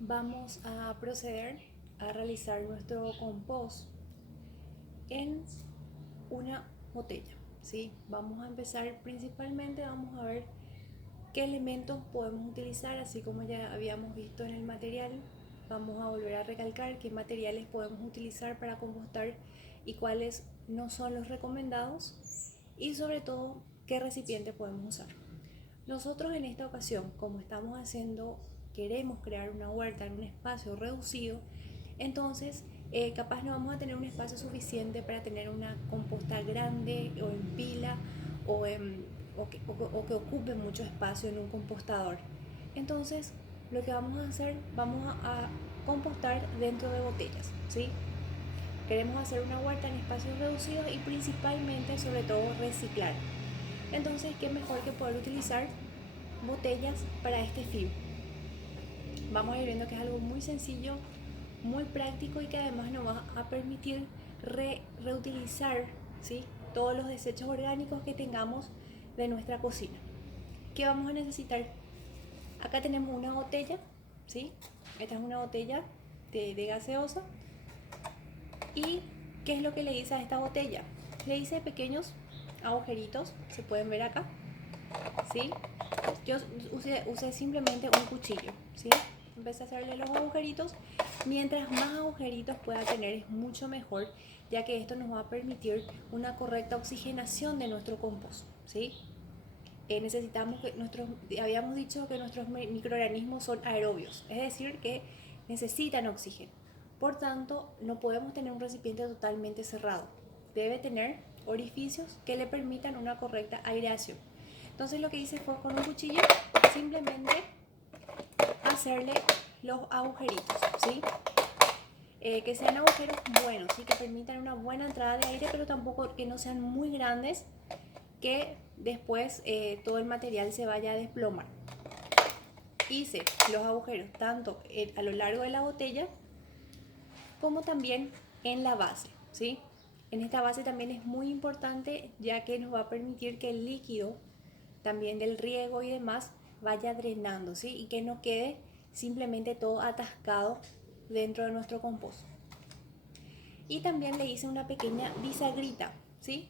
vamos a proceder a realizar nuestro compost en una botella, ¿sí? Vamos a empezar principalmente, vamos a ver qué elementos podemos utilizar, así como ya habíamos visto en el material. Vamos a volver a recalcar qué materiales podemos utilizar para compostar y cuáles no son los recomendados, y sobre todo qué recipiente podemos usar. Nosotros en esta ocasión, como estamos haciendo, queremos crear una huerta en un espacio reducido, entonces capaz no vamos a tener un espacio suficiente para tener una composta grande o en pila o, o que ocupe mucho espacio en un compostador. Entonces lo que vamos a hacer, vamos a compostar dentro de botellas, ¿sí? Queremos hacer una huerta en espacios reducidos y principalmente, sobre todo, reciclar. Entonces, ¿qué mejor que poder utilizar botellas para este fin? Vamos a ir viendo que es algo muy sencillo, muy práctico y que además nos va a permitir reutilizar, ¿sí?, todos los desechos orgánicos que tengamos de nuestra cocina. ¿Qué vamos a necesitar? Acá tenemos una botella, ¿sí? Esta es una botella de gaseosa. ¿Y qué es lo que le hice a esta botella? Le hice pequeños agujeritos, se pueden ver acá, ¿sí? Yo usé simplemente un cuchillo, ¿sí? Empecé a hacerle los agujeritos. Mientras más agujeritos pueda tener es mucho mejor, ya que esto nos va a permitir una correcta oxigenación de nuestro compost, ¿sí? Necesitamos que habíamos dicho que nuestros microorganismos son aerobios, es decir, que necesitan oxígeno. Por tanto, no podemos tener un recipiente totalmente cerrado. Debe tener orificios que le permitan una correcta aireación. Entonces lo que hice fue con un cuchillo simplemente hacerle los agujeritos, ¿sí? Que sean agujeros buenos, ¿sí? Que permitan una buena entrada de aire, pero tampoco que no sean muy grandes, que después todo el material se vaya a desplomar. Hice los agujeros tanto a lo largo de la botella como también en la base, ¿sí? En esta base también es muy importante, ya que nos va a permitir que el líquido también del riego y demás vaya drenando, ¿sí? Y que no quede simplemente todo atascado dentro de nuestro compost. Y también le hice una pequeña bisagrita, ¿sí?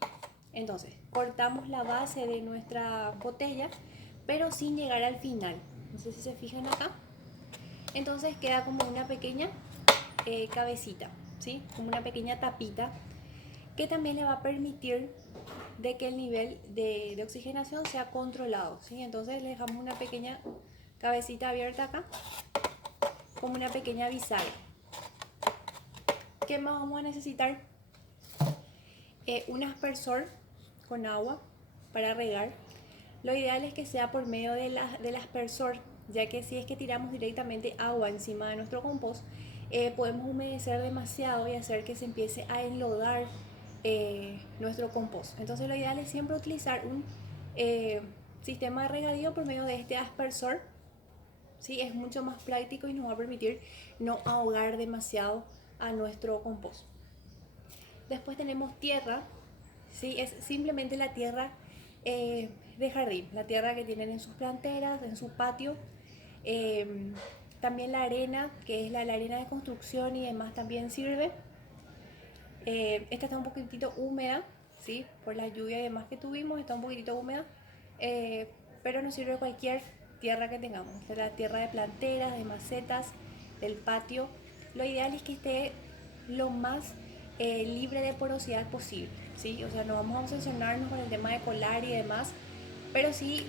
Entonces, cortamos la base de nuestra botella, pero sin llegar al final. No sé si se fijan acá. Entonces queda como una pequeña cabecita, ¿sí? Como una pequeña tapita que también le va a permitir de que el nivel de oxigenación sea controlado, ¿sí? Entonces le dejamos una pequeña cabecita abierta acá, como una pequeña bisagra. ¿Qué más vamos a necesitar? Un aspersor con agua para regar. Lo ideal es que sea por medio del aspersor, ya que si es que tiramos directamente agua encima de nuestro compost, podemos humedecer demasiado y hacer que se empiece a enlodar nuestro compost. Entonces lo ideal es siempre utilizar un sistema de regadío por medio de este aspersor, ¿sí? Es mucho más práctico y nos va a permitir no ahogar demasiado a nuestro compost. Después tenemos tierra, ¿sí? Es simplemente la tierra de jardín, la tierra que tienen en sus planteras, en su patio. Eh, También la arena, que es la arena de construcción y demás, también sirve. Esta está un poquitito húmeda, ¿sí? Por la lluvia y demás que tuvimos, está un poquitito húmeda, pero nos sirve cualquier tierra que tengamos, la tierra de planteras, de macetas, del patio. Lo ideal es que esté lo más libre de porosidad posible, ¿sí? O sea, no vamos a obsesionarnos con el tema de colar y demás, pero sí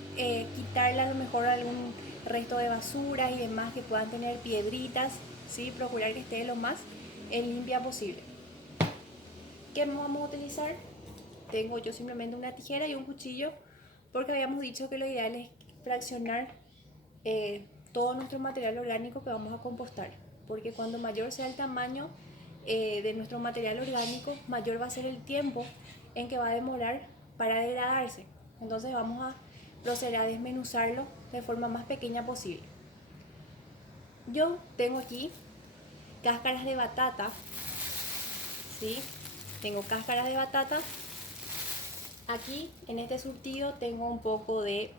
quitarle a lo mejor algún resto de basura y demás que puedan tener piedritas, ¿sí? Procurar que esté lo más limpia posible. ¿Qué vamos a utilizar? Tengo yo simplemente una tijera y un cuchillo, porque habíamos dicho que lo ideal es fraccionar todo nuestro material orgánico que vamos a compostar, porque cuando mayor sea el tamaño de nuestro material orgánico, mayor va a ser el tiempo en que va a demorar para degradarse. Entonces vamos a proceder a desmenuzarlo de forma más pequeña posible. Yo tengo aquí cáscaras de batata, ¿sí? Tengo cáscaras de batata. Aquí en este surtido tengo un poco de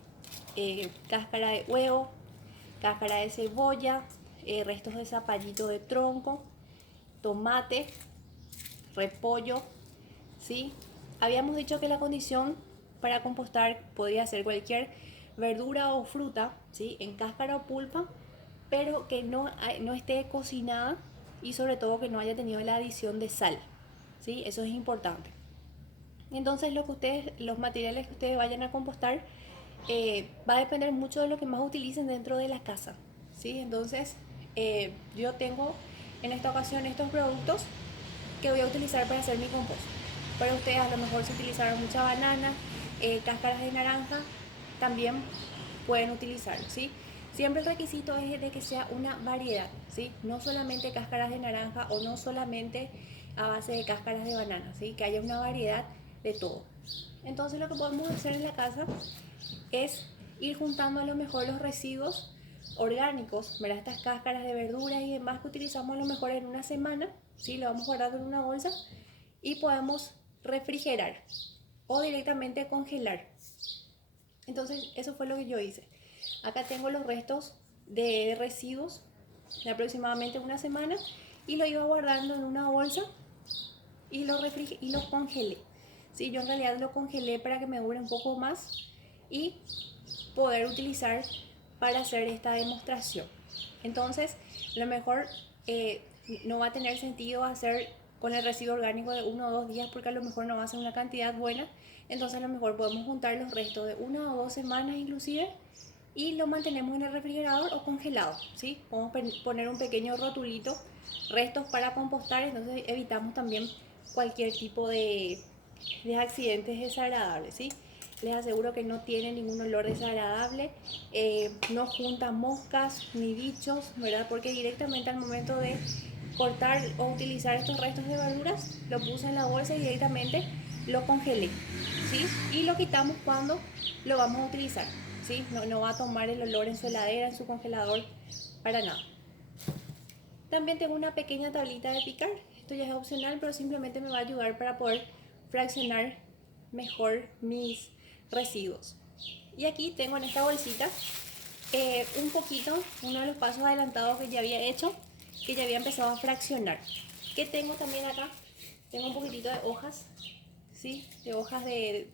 cáscara de huevo, cáscara de cebolla, restos de zapallito de tronco, tomate, repollo, ¿sí? Habíamos dicho que la condición para compostar podría ser cualquier verdura o fruta, ¿sí? En cáscara o pulpa, pero que no esté cocinada y sobre todo que no haya tenido la adición de sal, ¿sí? Eso es importante. Entonces los materiales que ustedes vayan a compostar va a depender mucho de lo que más utilicen dentro de la casa, ¿sí? Entonces yo tengo en esta ocasión estos productos que voy a utilizar para hacer mi compost. Para ustedes a lo mejor si utilizaron mucha banana, cáscaras de naranja, también pueden utilizarlo, ¿sí? Siempre el requisito es de que sea una variedad, ¿sí? No solamente cáscaras de naranja o no solamente a base de cáscaras de banana, ¿sí? Que haya una variedad de todo. Entonces lo que podemos hacer en la casa es ir juntando a lo mejor los residuos orgánicos, ¿verdad? Estas cáscaras de verduras y demás que utilizamos a lo mejor en una semana, ¿sí? Lo vamos guardando en una bolsa y podemos refrigerar o directamente congelar. Entonces eso fue lo que yo hice. Acá tengo los restos de residuos de aproximadamente una semana y lo iba guardando en una bolsa y lo congelé. ¿Sí? Yo en realidad lo congelé para que me dure un poco más y poder utilizar para hacer esta demostración. Entonces, lo mejor no va a tener sentido hacer con el residuo orgánico de 1 o 2 días porque a lo mejor no va a ser una cantidad buena. Entonces, a lo mejor podemos juntar los restos de 1 o 2 semanas inclusive y lo mantenemos en el refrigerador o congelado, ¿sí? Podemos poner un pequeño rotulito, restos para compostar, entonces evitamos también cualquier tipo de accidentes desagradables, ¿sí? Les aseguro que no tiene ningún olor desagradable, no junta moscas ni bichos, ¿verdad? Porque directamente al momento de cortar o utilizar estos restos de verduras, lo puse en la bolsa y directamente lo congelé, ¿sí? Y lo quitamos cuando lo vamos a utilizar, ¿sí? No va a tomar el olor en su heladera, en su congelador, para nada. También tengo una pequeña tablita de picar, esto ya es opcional, pero simplemente me va a ayudar para poder fraccionar mejor mis residuos. Y aquí tengo en esta bolsita un poquito, uno de los pasos adelantados que ya había hecho, que ya había empezado a fraccionar. ¿Qué tengo también acá? Tengo un poquitito de hojas, ¿sí? De hojas de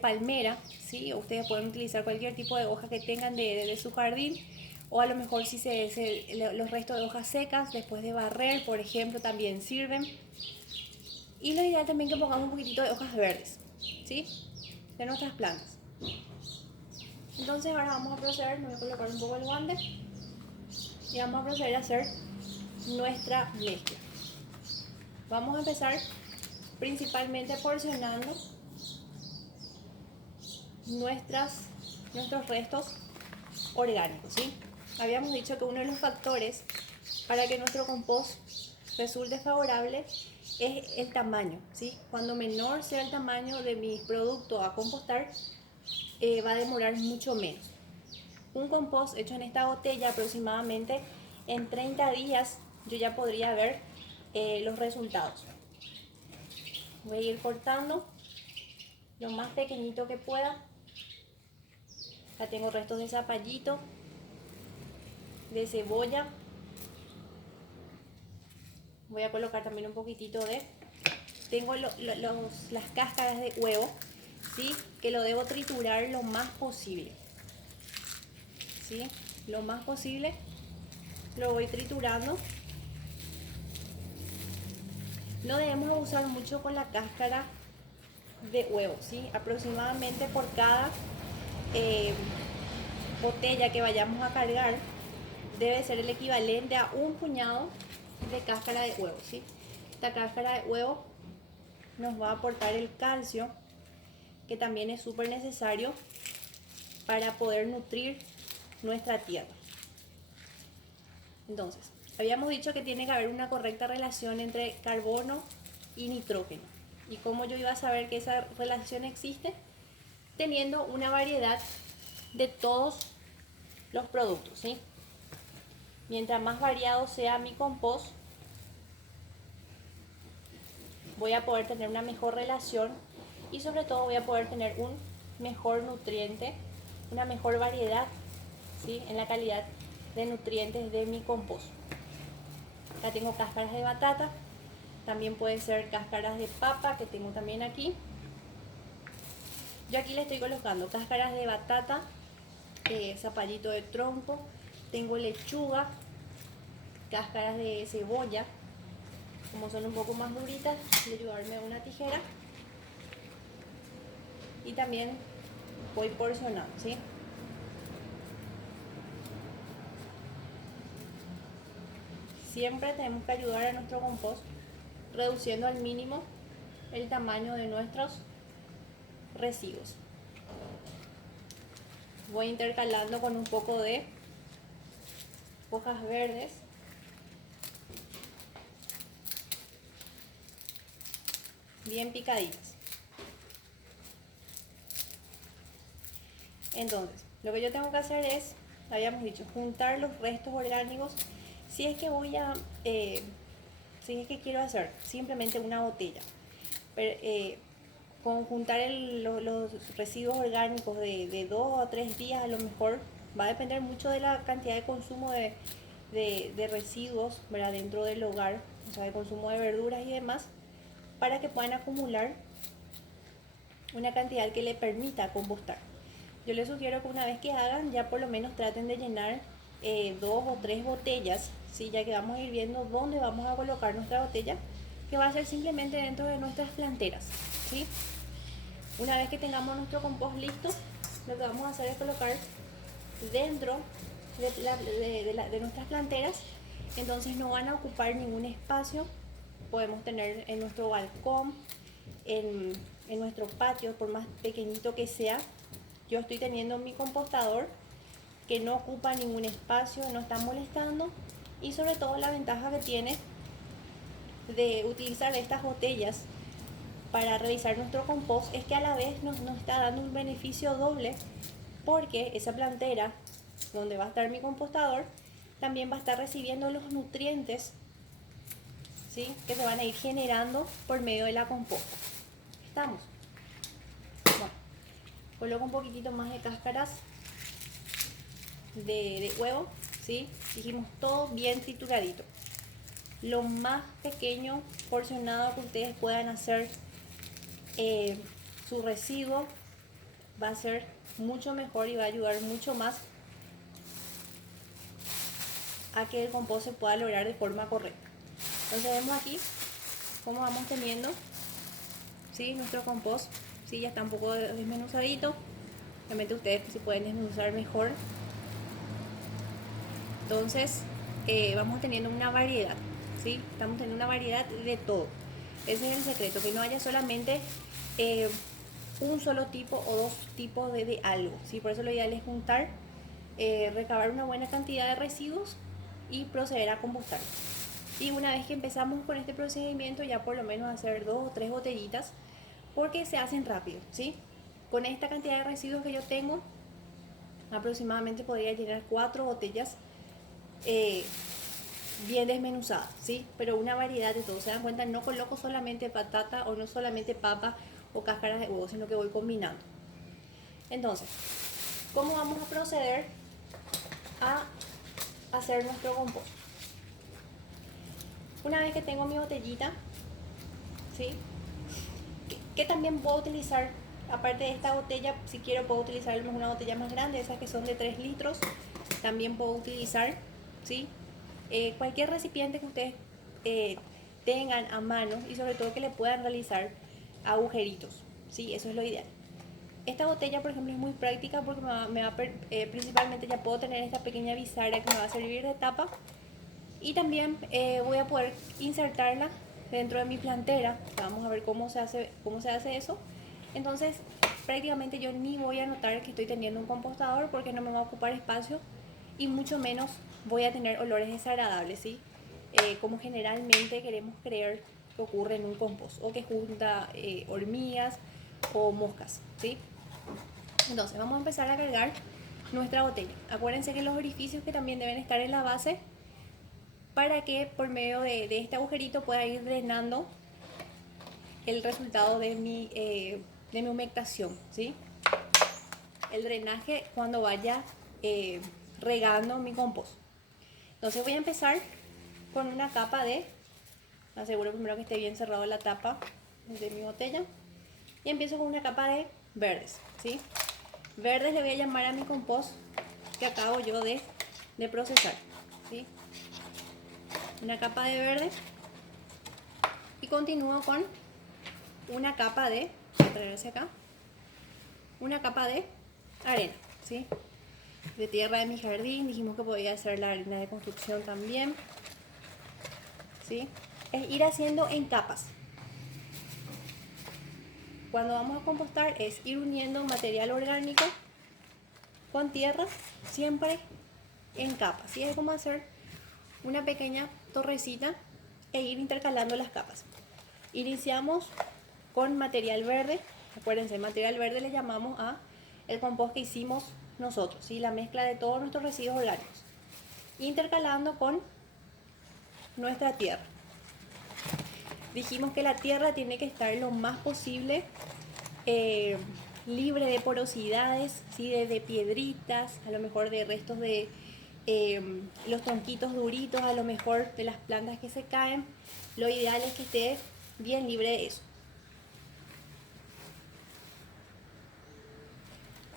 palmera, ¿sí? Ustedes pueden utilizar cualquier tipo de hoja que tengan de su jardín, o a lo mejor si los restos de hojas secas después de barrer, por ejemplo, también sirven. Y lo ideal también que pongamos un poquitito de hojas verdes, ¿sí? De nuestras plantas. Entonces ahora vamos a proceder, me voy a colocar un poco el guante y vamos a proceder a hacer nuestra mezcla. Vamos a empezar principalmente porcionando nuestros restos orgánicos, ¿sí? Habíamos dicho que uno de los factores para que nuestro compost resulte favorable es el tamaño, ¿sí? Cuando menor sea el tamaño de mi producto a compostar, va a demorar mucho menos. Un compost hecho en esta botella aproximadamente en 30 días yo ya podría ver los resultados. Voy a ir cortando lo más pequeñito que pueda. Acá tengo restos de zapallito, de cebolla. Voy a colocar también un poquitito tengo las cáscaras de huevo, ¿sí? Que lo debo triturar lo más posible, ¿sí? Lo más posible lo voy triturando. No debemos usar mucho con la cáscara de huevo, ¿sí? Aproximadamente por cada botella que vayamos a cargar debe ser el equivalente a un puñado de cáscara de huevo, ¿sí? Esta cáscara de huevo nos va a aportar el calcio, que también es súper necesario para poder nutrir nuestra tierra. Entonces, habíamos dicho que tiene que haber una correcta relación entre carbono y nitrógeno. ¿Y cómo yo iba a saber que esa relación existe? Teniendo una variedad de todos los productos, ¿sí? Mientras más variado sea mi compost, voy a poder tener una mejor relación y sobre todo voy a poder tener un mejor nutriente, una mejor variedad, ¿sí? En la calidad de nutrientes de mi compost. Acá tengo cáscaras de batata, también puede ser cáscaras de papa que tengo también aquí. Yo aquí le estoy colocando cáscaras de batata, zapallito de tronco, tengo lechuga, cáscaras de cebolla, como son un poco más duritas, voy a ayudarme una tijera y también voy porcionando, ¿sí? Siempre tenemos que ayudar a nuestro compost reduciendo al mínimo el tamaño de nuestros residuos. Voy intercalando con un poco de hojas verdes. Bien picaditas. Entonces, lo que yo tengo que hacer es, habíamos dicho, juntar los restos orgánicos. Si es que si es que quiero hacer simplemente una botella, pero, con juntar los residuos orgánicos de 2 a 3 días, a lo mejor va a depender mucho de la cantidad de consumo de residuos, ¿verdad?, dentro del hogar, o sea, de consumo de verduras y demás, para que puedan acumular una cantidad que le permita compostar. Yo les sugiero que una vez que hagan, ya por lo menos traten de llenar 2 o 3 botellas, ¿sí? Ya que vamos a ir viendo dónde vamos a colocar nuestra botella, que va a ser simplemente dentro de nuestras planteras, ¿sí? Una vez que tengamos nuestro compost listo, lo que vamos a hacer es colocar dentro de nuestras planteras. Entonces no van a ocupar ningún espacio. Podemos tener en nuestro balcón, en nuestro patio, por más pequeñito que sea. Yo estoy teniendo mi compostador que no ocupa ningún espacio, no está molestando, y sobre todo la ventaja que tiene de utilizar estas botellas para realizar nuestro compost es que a la vez nos está dando un beneficio doble, porque esa plantera donde va a estar mi compostador también va a estar recibiendo los nutrientes, ¿sí?, que se van a ir generando por medio de la composta. ¿Estamos? Bueno, coloco un poquitito más de cáscaras de huevo, ¿sí? Dijimos todo bien trituradito. Lo más pequeño porcionado que ustedes puedan hacer su residuo va a ser mucho mejor y va a ayudar mucho más a que el compost se pueda lograr de forma correcta. Entonces vemos aquí cómo vamos teniendo, ¿sí?, nuestro compost, ¿sí?, ya está un poco desmenuzadito. Obviamente ustedes si pueden desmenuzar mejor. Entonces vamos teniendo una variedad, ¿sí? Estamos teniendo una variedad de todo. Ese es el secreto, que no haya solamente un solo tipo o dos tipos de algo, ¿sí? Por eso lo ideal es juntar, recabar una buena cantidad de residuos y proceder a compostar. Y una vez que empezamos con este procedimiento, ya por lo menos hacer 2 o 3 botellitas, porque se hacen rápido, ¿sí? Con esta cantidad de residuos que yo tengo, aproximadamente podría llenar 4 botellas bien desmenuzadas, ¿sí? Pero una variedad de todo. Se dan cuenta, no coloco solamente patata o no solamente papa o cáscaras de huevo, sino que voy combinando. Entonces, ¿cómo vamos a proceder a hacer nuestro compost? Una vez que tengo mi botellita, ¿sí?, que también puedo utilizar, aparte de esta botella, si quiero puedo utilizar una botella más grande, esas que son de 3 litros, también puedo utilizar, ¿sí?, cualquier recipiente que ustedes tengan a mano, y sobre todo que le puedan realizar agujeritos, ¿sí? Eso es lo ideal. Esta botella, por ejemplo, es muy práctica porque principalmente ya puedo tener esta pequeña bisagra que me va a servir de tapa, y también voy a poder insertarla dentro de mi plantera. Vamos a ver cómo se hace eso. Entonces prácticamente yo ni voy a notar que estoy teniendo un compostador, porque no me va a ocupar espacio y mucho menos voy a tener olores desagradables, ¿sí? Como generalmente queremos creer que ocurre en un compost, o que junta hormigas o moscas, ¿sí? Entonces vamos a empezar a cargar nuestra botella. Acuérdense que los orificios que también deben estar en la base, para que por medio de este agujerito pueda ir drenando el resultado de mi humectación, ¿sí? El drenaje cuando vaya regando mi compost. Entonces voy a empezar con una capa de, aseguro primero que esté bien cerrado la tapa de mi botella, y empiezo con una capa de verdes, ¿sí? Verdes le voy a llamar a mi compost que acabo yo de procesar, ¿sí? Una capa de verde y continúo con una capa de, voy a traer hacia acá, una capa de arena, ¿sí? De tierra de mi jardín, dijimos que podía ser la arena de construcción también, ¿sí? Es ir haciendo en capas. Cuando vamos a compostar es ir uniendo material orgánico con tierra, siempre en capas, ¿sí? Es como hacer una pequeña torrecita e ir intercalando las capas. Iniciamos con material verde. Acuérdense, material verde le llamamos a el compost que hicimos nosotros, ¿sí? La mezcla de todos nuestros residuos orgánicos, intercalando con nuestra tierra. Dijimos que la tierra tiene que estar lo más posible libre de porosidades, ¿sí? de piedritas, a lo mejor de restos de los tronquitos duritos, a lo mejor de las plantas que se caen. Lo ideal es que esté bien libre de eso.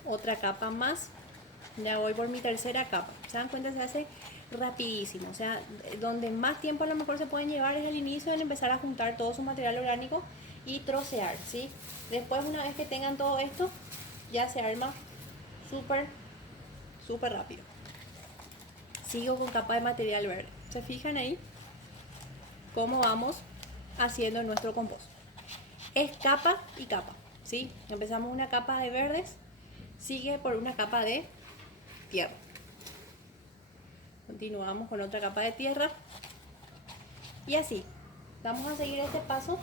Otra capa más, ya voy por mi tercera capa. Se dan cuenta, se hace rapidísimo, o sea, donde más tiempo a lo mejor se pueden llevar es al inicio, en empezar a juntar todo su material orgánico y trocear, ¿sí? Después, una vez que tengan todo esto, ya se arma súper rápido. Sigo con capa de material verde. ¿Se fijan ahí cómo vamos haciendo nuestro compost? Es capa y capa, ¿sí? Empezamos una capa de verdes, sigue por una capa de tierra. Continuamos con otra capa de tierra y así. Vamos a seguir este paso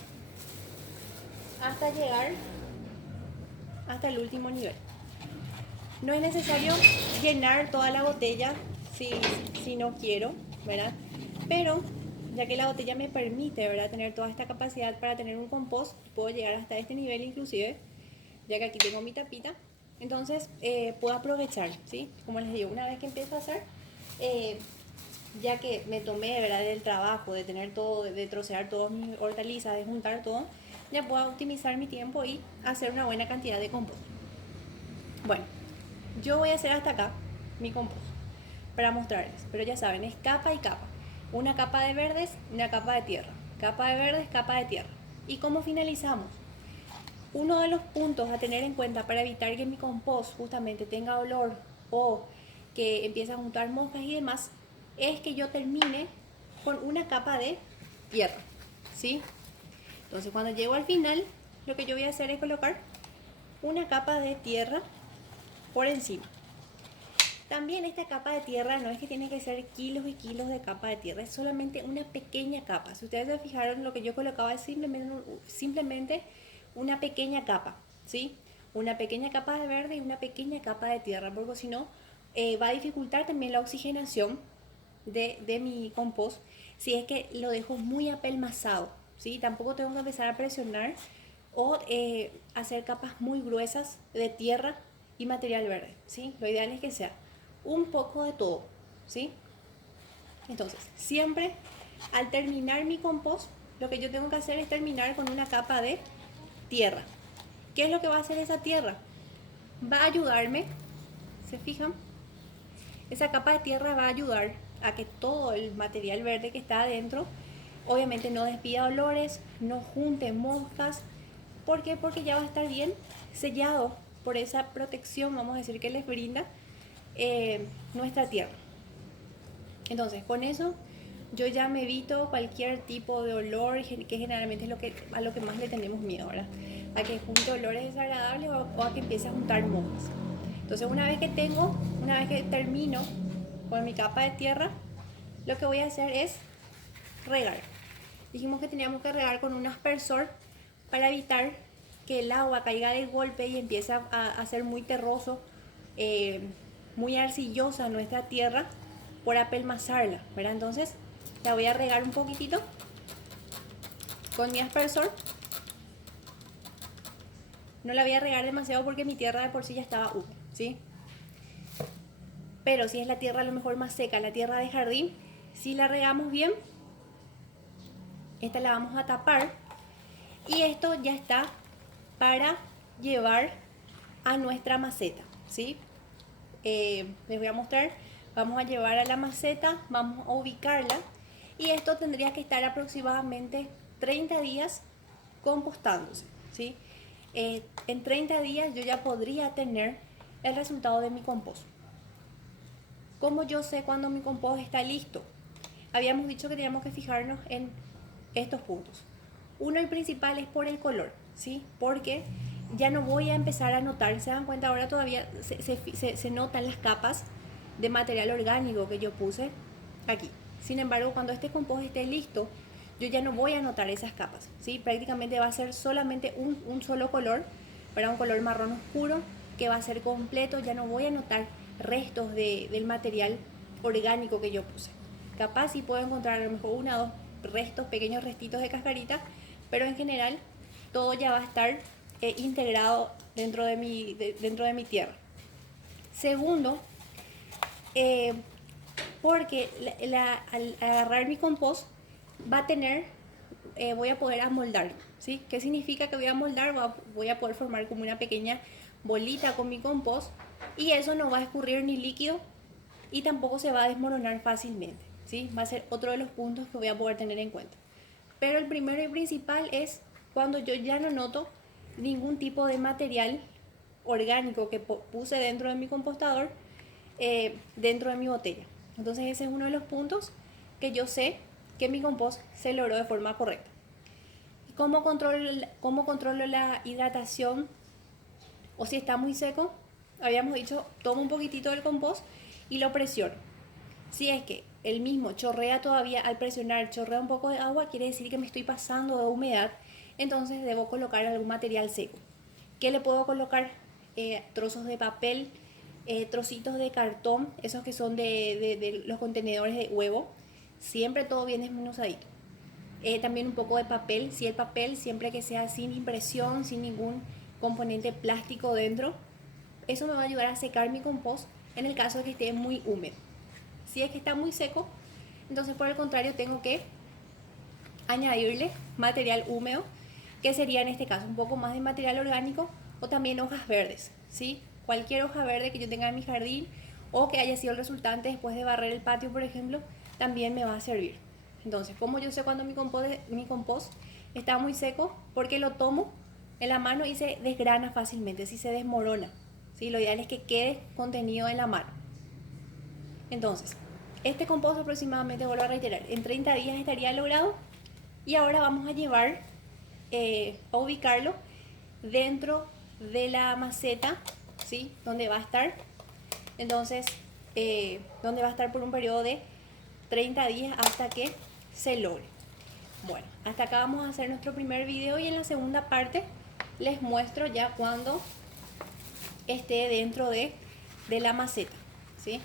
hasta llegar hasta el último nivel. No es necesario llenar toda la botella si no quiero, ¿verdad? Pero ya que la botella me permite, ¿verdad?, tener toda esta capacidad para tener un compost, puedo llegar hasta este nivel inclusive, ya que aquí tengo mi tapita. Entonces puedo aprovechar, ¿sí? Como les digo, una vez que empiezo a hacer, ya que me tomé, ¿verdad?, del trabajo de tener todo, de trocear todas mis hortalizas, de juntar todo, ya puedo optimizar mi tiempo y hacer una buena cantidad de compost. Bueno, yo voy a hacer hasta acá mi compost para mostrarles, pero ya saben, es capa y capa. Una capa de verdes, una capa de tierra. Capa de verdes, capa de tierra. ¿Y cómo finalizamos? Uno de los puntos a tener en cuenta para evitar que mi compost justamente tenga olor o que empiece a juntar moscas y demás, es que yo termine con una capa de tierra, ¿sí? Entonces cuando llego al final, lo que yo voy a hacer es colocar una capa de tierra por encima. También esta capa de tierra no es que tiene que ser kilos y kilos de capa de tierra, es solamente una pequeña capa. Si ustedes se fijaron, lo que yo colocaba es simplemente una pequeña capa, ¿sí? Una pequeña capa de verde y una pequeña capa de tierra, porque si no va a dificultar también la oxigenación de mi compost si es que lo dejo muy apelmazado, ¿sí? Tampoco tengo que empezar a presionar o hacer capas muy gruesas de tierra y material verde, ¿sí? Lo ideal es que sea un poco de todo, ¿sí? Entonces, siempre al terminar mi compost, lo que yo tengo que hacer es terminar con una capa de tierra. ¿Qué es lo que va a hacer esa tierra? Va a ayudarme, ¿se fijan? Esa capa de tierra va a ayudar a que todo el material verde que está adentro, obviamente no despida olores, no junte moscas. ¿Por qué? Porque ya va a estar bien sellado por esa protección, vamos a decir, que les brinda nuestra tierra. Entonces, con eso yo ya me evito cualquier tipo de olor, que generalmente es a lo que más le tenemos miedo, ¿verdad? A que junte olores desagradables o a que empiece a juntar moscas. Entonces, una vez que termino con mi capa de tierra, lo que voy a hacer es regar. Dijimos que teníamos que regar con un aspersor para evitar que el agua caiga de golpe y empiece a ser muy terroso, muy arcillosa nuestra tierra por apelmazarla, ¿verdad? Entonces la voy a regar un poquitito con mi aspersor. No la voy a regar demasiado porque mi tierra de por sí ya estaba húmeda, ¿sí? Pero si es la tierra a lo mejor más seca, la tierra de jardín, Si la regamos bien, esta la vamos a tapar y esto ya está para llevar a nuestra maceta, ¿sí? Les voy a mostrar, vamos a llevar a la maceta, vamos a ubicarla y esto tendría que estar aproximadamente 30 días compostándose, ¿sí? En 30 días yo ya podría tener el resultado de mi compost. ¿Cómo yo sé cuando mi compost está listo? Habíamos dicho que teníamos que fijarnos en estos puntos. Uno, el principal, es por el color, ¿sí? Porque ya no voy a empezar a notar, se dan cuenta ahora todavía se notan las capas de material orgánico que yo puse aquí. Sin embargo, cuando este compost esté listo, yo ya no voy a notar esas capas, ¿sí? Prácticamente va a ser solamente un solo color, para un color marrón oscuro, que va a ser completo, ya no voy a notar restos del material orgánico que yo puse. Capaz sí puedo encontrar a lo mejor una o dos restos, pequeños restitos de cascarita, pero en general todo ya va a estar integrado dentro de mi tierra. Segundo, porque al agarrar mi compost va a tener, voy a poder amoldar, ¿sí? ¿Qué significa que voy a amoldar? Voy a poder formar como una pequeña bolita con mi compost y eso no va a escurrir ni líquido y tampoco se va a desmoronar fácilmente, ¿sí? Va a ser otro de los puntos que voy a poder tener en cuenta. Pero el primero y principal es cuando yo ya no noto ningún tipo de material orgánico que puse dentro de mi compostador, dentro de mi botella. Entonces ese es uno de los puntos que yo sé que mi compost se logró de forma correcta. ¿Cómo controlo la hidratación? O si está muy seco, habíamos dicho, tomo un poquitito del compost y lo presiono. Si es que el mismo chorrea todavía, al presionar chorrea un poco de agua, quiere decir que me estoy pasando de humedad, entonces debo colocar algún material seco. ¿Qué le puedo colocar? Trozos de papel, trocitos de cartón, esos que son de los contenedores de huevo, siempre todo bien desmenuzadito. También un poco de papel, si el papel siempre que sea sin impresión, sin ningún componente plástico dentro, eso me va a ayudar a secar mi compost en el caso de que esté muy húmedo. Si es que está muy seco, entonces por el contrario tengo que añadirle material húmedo, que sería en este caso un poco más de material orgánico o también hojas verdes, ¿sí? Cualquier hoja verde que yo tenga en mi jardín o que haya sido el resultante después de barrer el patio, por ejemplo, también me va a servir. Entonces, ¿cómo yo sé cuando mi compost está muy seco? Porque lo tomo en la mano y se desgrana fácilmente, si se desmorona, ¿sí? Lo ideal es que quede contenido en la mano. Entonces, este compost aproximadamente, vuelvo a reiterar, en 30 días estaría logrado y ahora vamos a llevar, a ubicarlo dentro de la maceta, ¿sí? Donde va a estar. Entonces, donde va a estar por un periodo de 30 días hasta que se logre. Bueno, hasta acá vamos a hacer nuestro primer video y en la segunda parte les muestro ya cuando esté dentro de la maceta, ¿sí?